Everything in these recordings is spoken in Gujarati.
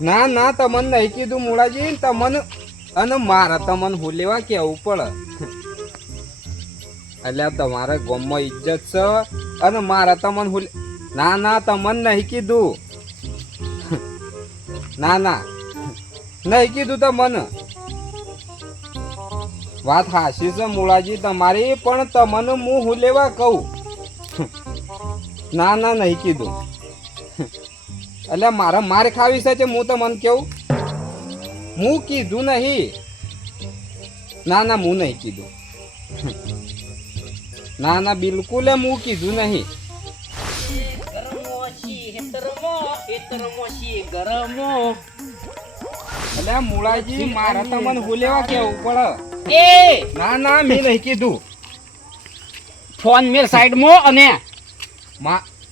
ના ના તમને નહીં કીધું મુળાજી તમને અને મારા તમને હું લેવા કેવું પડે એટલે તમારા ગામમાં ઇજ્જત છે અને મારા તમને હું ના ના તમને નહીં કીધું ના ના નહીં કીધું તમને વાત હાશી છે મુળાજી તમારી પણ તમને હું લેવા કહું ના ના નહીં કીધું એટલે મારે માર ખાવી છે હું તમને કેવું હું કીધું નહીં ના ના હું નહીં કીધું ના ના બિલકુલ હું કીધું નહીં એટલે મુળાજી મારે તમને હું લેવા કેવું પડે ના ના મેં નહીં કીધું ફોન મેર સાઈડમાં અને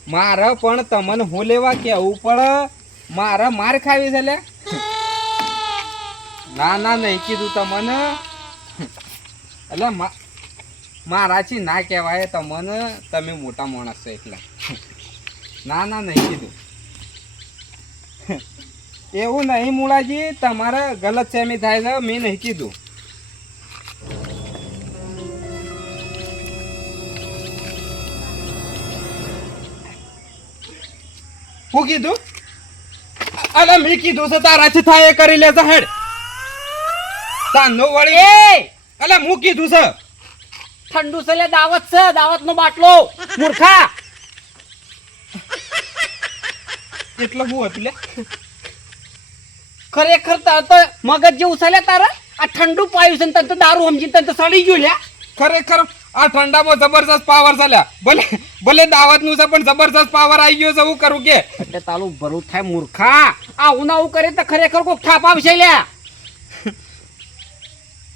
મારે પણ તમને હું લેવા કેવું પડે મારે માર ખાવી છે લે ના ના નહીં કીધું તમને એટલે મારાથી ના કહેવાય તમને તમે મોટા માણસ છો એટલે ના ના નહીં કીધું એવું નહીં મુળાજી તમારે ગલત સેમી થાય છે મેં નહીં કીધું હું કીધું અલે મેં કીધું છે તારાથી થાય એ કરી લેજે હેડ તાનો વળી અલે હું કીધું છે ઠંડુ છે લે દાવત છે દાવતનો બાટલો મૂર્ખા એટલે હું હતું લે ખરેખર તાર તો મગજ જેવું છે લે તારા આ ઠંડુ પાયું છે ને તને તો દારૂ સમજીને તને તો સડી ગયું લે ખરેખર આ ઠંડામાં જબરજસ્ત પાવર છે લ્યા ભલે ભલે દાવતનું છે પણ જબરજસ્ત પાવર આવી ગયો છે હું કરું કે એટલે તારું ભરું થાય મૂર્ખા આ ઉનાવું કરે તો ખરેખર કોક થાપ આવશે લે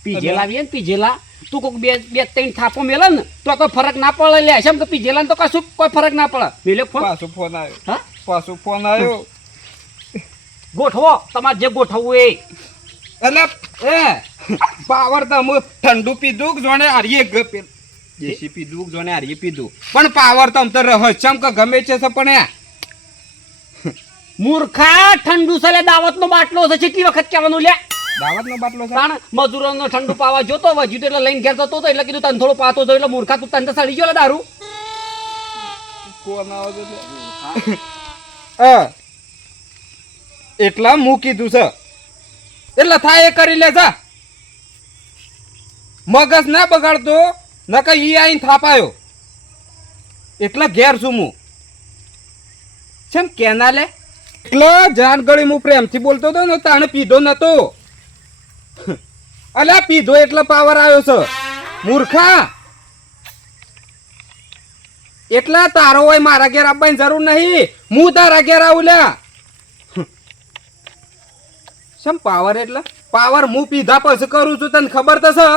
પીજેલા આવીએ ને પીજેલા તું કોક બે ત્રણ થાપો મેલે ને તો ફરક ના પડે લે એમ કે પીજેલા તો કશું કોઈ ફરક ના પડે મેલે ફોન પાછું ફોન આવ્યો હા પાછું ફોન આવ્યો ગોઠવો તમારે જે ગોઠવવું એ એટલે એ પાવર તો હું ઠંડુ પીધું જોને હારીએ દેશી પીધું જોને હારીએ પીધું પણ પાવર તો આમ તો રહસ્યમ કે ગમે છે પણ એ મૂર્ખા ઠંડુ છે લે દાવતનો બાટલો છે કેટલી વખત કહેવાનું લે દાવતનો બાટલો છે કારણ મજૂરોનો ઠંડુ પાવા જોતો વજ્યું એટલે લઈને ઘેર જતો હતો એટલે કીધું તને થોડો પાતો હતો એટલે મૂર્ખા તું તને સડી ગયો દારૂ કોણ આવે એટલા હું કીધું છે એટલે થાય એ કરી લે જા મગજ ના બગાડતો નકર ઈ આઈને થાપાયો એટલે ઘેર છું હું કેમ કેના લે એટલે જાન ગળી હું પ્રેમથી બોલતો હતો ને તાણે પીધો નતો અલ્યા પીધો એટલે પાવર આવ્યો છે મૂર્ખા એટલા તારો હોય મારા ઘેર આવવાની જરૂર નહીં હું તારા ઘેર આવું લ્યા શમ પાવર એટલે પાવર હું પીધા પછી કરું છું તને ખબર તો છે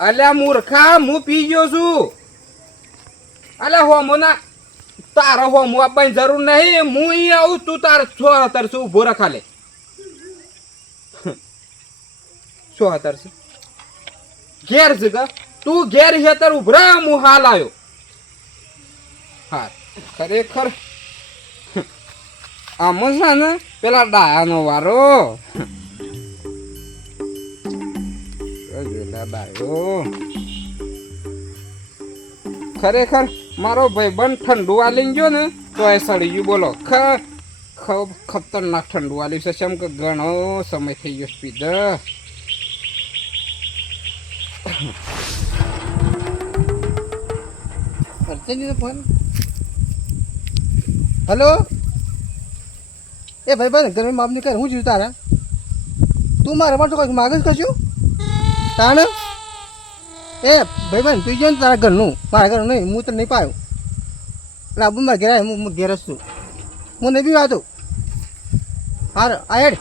અલ્યા મૂર્ખા હું પી ગયો છું અલ્યા હોમો ના તારો હોમો આપવાની જરૂર નહીં હું અહીં આવું તું તાર શું ઉભો રખા લે શું હતર છે ઘેર છે કા તું ઘેર હેતર ઉભરા હું હાલ આવ્યો હા ખરેખર આમ છે ને પેલા ડાયાનો વારો ડાયો ખરેખર મારો ભાઈબંધ ઠંડુ વાલી ગયો ને તો એ સડી ગયું બોલો ખતરનાક ઠંડુ વાલ્યું છે કેમ કે ઘણો સમય થઈ ગયો સ્પીડ હેલો એ ભાઈ ભાઈ ઘરમાં માપની કર હું જોયું તારા તું મારા માટે કશું માગે જ કશું તાણ એ ભાઈ ભાઈ તું જો ને તારા ઘરનું મારા ઘરનું નહીં હું તો નહીં પાયો એટલે આબુ મારા ઘેર હું ઘેર જ છું હું નહીં બી વાતો હાર આ હેડ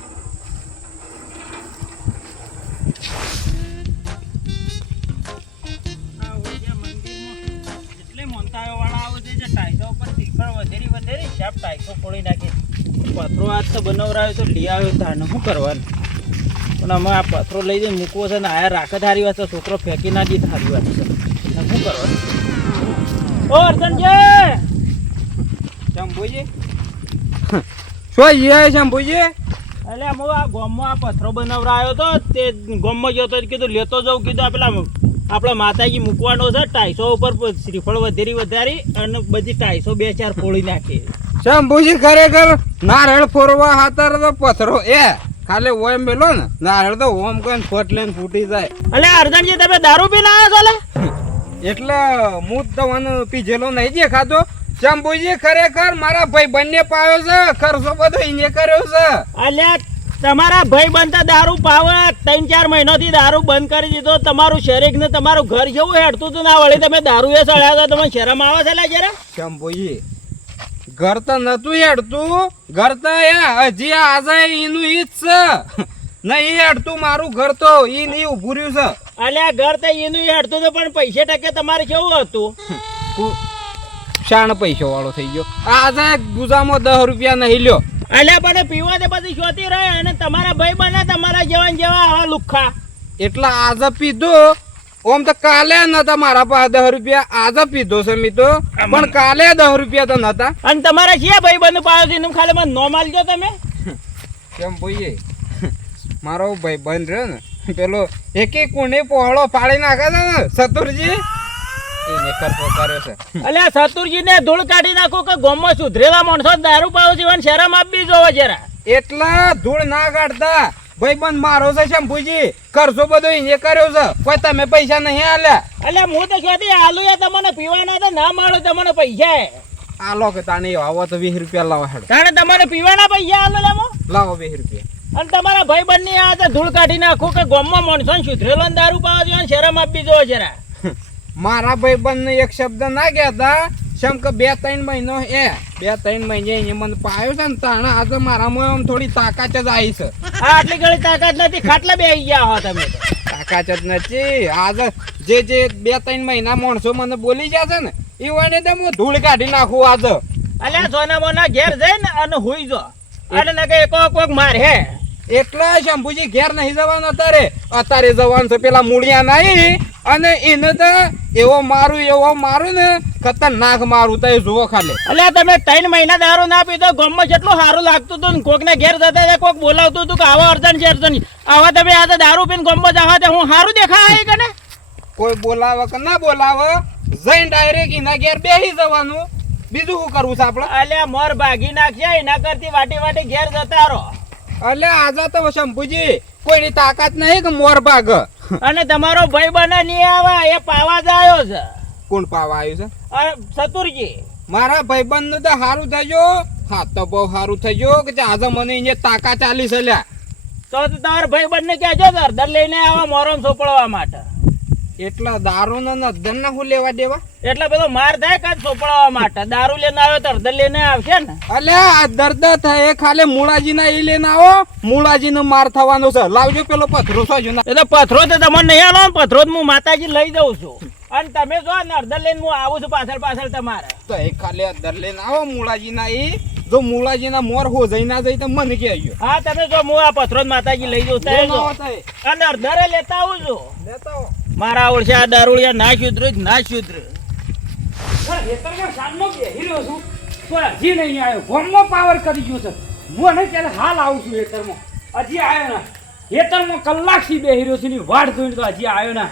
પથરો આજ તો બનાવરાયો તો લઈ આવ્યો તાને શું કરવાનું પણ અમે આ પથરો લઈ જઈને મૂકવો છે ને આયા રાખે થારી વાત છોકરો ફેંકી ના દી થારી વાત છે શું કરવાનું ઓ અર્જનજી ચમ બોજી શું ઈ આય શંભુજી? એટલે હું આ ગામમાં આ પથરો બનાવરાયો તો તે ગામમાં ગયો તો કીધું લેતો જાઉં કીધું આ પેલા આપણા માતાજી મૂકવાનો છે ટાઈસો ઉપર શ્રીફળ વધારી અને બધી ટાઈસો 2-4 ફોડી નાખી. શંભુજી ખરેખર નારળ ફોરવા હાતર તો પથરો એ ખાલી ઓમ મેલો ને નારળ તો ઓમ કઈ ફટ લઈને ફૂટી જાય. એટલે અર્જનજી તમે દારૂ પીને આવ્યા છો? એટલે હું તમને પીજેલો નહીં જે ખાતો. શંભુજી ખરેખર મારા ભાઈ બંને પાયો છે, ખર્ચો બધો એને કર્યો છે. અલ્યા તમારા ભાઈ બનતા દારૂ પાવે 3-4 મહિનાથી દારૂ બંધ કરી દીધો. તમારું શરીર ને તમારું ઘર જેવું હેડતું હતું ના વળી તમે દારૂ એ સળ્યા તો તમને શરમ આવે છે? જરા શંભુજી ઘર તો નતું હેડતું, ઘર તો હજી આજે એનું ઈ જ છે નહીં હેડતું મારું ઘર તો ઈ નહીં ઉભું રહ્યું છે. અલ્યા ઘર તો એનું હેડતું હતું પણ પૈસે ટકે તમારે કેવું હતું? શાણ પૈસા વાળો થઈ ગયો. આજે ગુજામાં 10 રૂપિયા નહીં લ્યો. અલ્યા પણ પીવા તે પછી શોધી રહે અને તમારા ભાઈ બને તમારા જેવા આવા લુખ્ખા. એટલે આજે પીધો ઓમ તો કાલે નતા મારા પાસે 10 રૂપિયા. આજે પીધો છે મી તો પણ કાલે 10 રૂપિયા તો નતા. અને તમારા છે ભાઈ બંધ પાયો છે એનું ખાલી મને નો માલજો તમે. કેમ બોઈએ મારો ભાઈ બંધ રહ્યો ને પેલો એક કોને પહોળો પાડી નાખે છે ને સતુરજી એને ખર્ચો કર્યો છે. અલ્યા સતુરજી ને ધૂળ કાઢી નાખો કે ગામમાં સુધરેલા માણસો દારૂ પાવો છે અને શરમ આપવી જોવો જરા. એટલા ધૂળ ના કાઢતા ભાઈ બંધ મારો છે શંભુજી, ખર્ચો બધો એને કર્યો છે. કોઈ તમે પૈસા નહીં આલ્યા? અલ્યા હું તો કહેતી આલુ યા તમને પીવાના તો ના માળો તમને પૈસા આલો કે તાને આવો તો 20 રૂપિયા લાવો હેડો. તાણે તમારે પીવાના પૈસા આલો લેમો લાવો 20 રૂપિયા. અને તમારા ભાઈ બંને આ તો ધૂળ કાઢી નાખો કે ગામમાં માણસો સુધરેલો ને દારૂ પાવો છે અને શરમ આપવી જોવો જરા. મારા ભાઈ બંને એક શબ્દ ના કહેતા શમ કે 2-3 મહિનો 2-3 મહિને એને મને પાયો છે ને તાણે આજે મારામાં આમ થોડી તાકાત જ આવી છે. આ આટલી ઘણી તાકાત નથી ખાટલા બેસી ગયા હો તમે તો. તાકાત જ નથી. આજે જે 2-3 મહિના માણસો મને બોલી ગયા છે ને એ વાને તો હું ધૂળ કાઢી નાખું આજે. અલ્યા સોના મોના ઘેર જઈને અને હુઈ જો અને નકે કોક માર હે એટલા શંભુજી ઘેર નહીં જવાનું અત્યારે જવાનું છે. પેલા મૂળિયા નહીં અને એને તો એવો મારું ને ખતરનાક મારું તો જુઓ ખાલી. અલ્યા તમે 3 મહિના દારૂ ના પીધો ગામમાં જેટલું સારું લાગતું હતું ને કોક ને ઘેર જતા કોક બોલાવતું હતું કે આવો અર્જન છે અર્જન. આવા તમે આ દારૂ પીને ગામમાં જવા દે હું સારું દેખાય કે ને? કોઈ બોલાવે કે ના બોલાવે જઈને ડાયરેક્ટ એના ઘેર બેસી જવાનું. બીજું શું કરવું છે આપણે? અલ્યા મોર ભાગી નાખશે એના કરતી વાટી ઘેર જતા રહો. એટલે આજે તો શંભુજી કોઈની તાકાત નહીં કે મોર ભાગ. અને તમારો ભાઈ બને નહીં આવે એ પાવા જ આવ્યો છે. કોણ પાવા આવ્યું છે? સતુરજી. મારા ભાઈબંધ નું તો સારું થયો. હા તો બહુ સારું થયો કે આજે મને અહીંયા તાકાત ચાલી છે લ્યા. તો તમારા ભાઈ બંને કહેજો અર્ધર લઈને આવા મોરમ સોપડવા માટે. એટલા દારૂ નો નજર ના હું લેવા દેવા? એટલે બધો માર થાય કાં સોપડવા માટે. દારૂ લઈને આવ્યો તો અર્ધર લઈને આવશે ને. અલ્યા દર્દ થાય ખાલી મૂળાજી ના એ લઈને આવો. મૂળાજી નો માર થવાનો છે. લાવજો પેલો પથરો સોજો ના. એ તો પથરો તો તમને નહીં આલો ને પથરો હું માતાજી લઈ દઉં છું અને તમે જો ને અર્ધર લઈને હું આવું છું પાછળ તમારે. તો એ ખાલી અદર લઈને આવો મૂળાજી ના એ. જો મૂળાજી ના મોર હો જઈ ના જઈ તો મને કહેજો. હા તમે જો હું આ પથરો માતાજી લઈ દઉં અને અર્ધરે લેતા આવું છું. લેતા આવો. મારા ઓળશે આ દારૂડિયા ના શુદ્ર ના શુદ્ર. હજી નહીં આવ્યો. ગોમમાં પાવર કરી ગયો છે. હું નહીં ત્યારે હાલ આવું છું હેતરમાં. હજી આવ્યો ના. હેતરમાં કલાકથી બેહી રહ્યો છું. વાટ જોઈને તો હજી આવ્યો ના.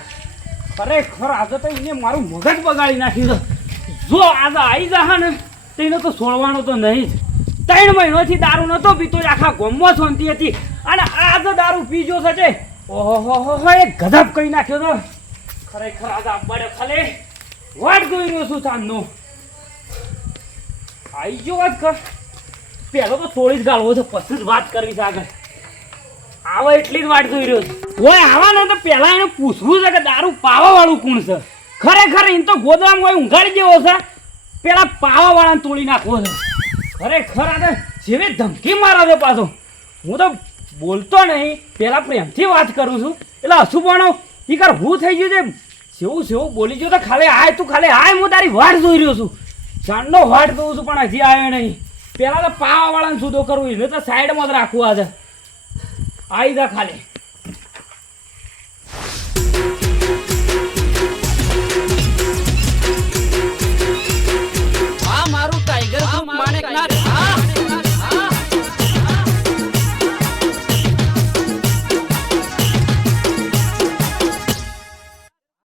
ખરેખર આજે તો એને મારું મગજ બગાડી નાખ્યું છે. જો આજે આવી જા ને તો એને તો છોડવાનો તો નહીં જ. 3 મહિનોથી દારૂ નતો પીતો. આખા ગોમમાં શાંતિ હતી અને આજે દારૂ પીજો છે. ઓહો એ ગધપ કરી નાખ્યો તો. ખરેખર આજે આબાડે ખાલી વાટ જોઈ રહ્યો છું ચાંદનો. આવી ગયો વાત કર. પહેલો તો થોડી જ ગાળવો છે પછી જ વાત કરવી છે આગળ. આવા એટલી જ વાટ જોઈ રહ્યો છે. હોય આવવાનો તો પહેલા એને પૂછવું છે કે દારૂ પાવા વાળું કોણ છે. ખરેખર એને તો ગોદામ હોય ઊંઘાડી જેવો છે. પેલા પાવા વાળાને તોડી નાખવો છે. ખરેખર આ જેવી ધમકી મારો છે પાછો. હું તો બોલતો નહીં પેલા પ્રેમથી વાત કરું છું એટલે હસું પણ ઈ કર હું થઈ ગયું છે જેવું બોલી ગયો તો ખાલી આય તું ખાલી આય. હું તારી વાટ જોઈ રહ્યો છું. ચાંદનો વાટ જોઉં છું પણ હજી આવ્યો નહીં. પેલા તો પાવા વાળાને સુધો કરવું એને તો સાઈડમાં જ રાખવું. આજે આવી જા ખાલી. આ મારું ટાઈગર ગ્રુપ માણેકના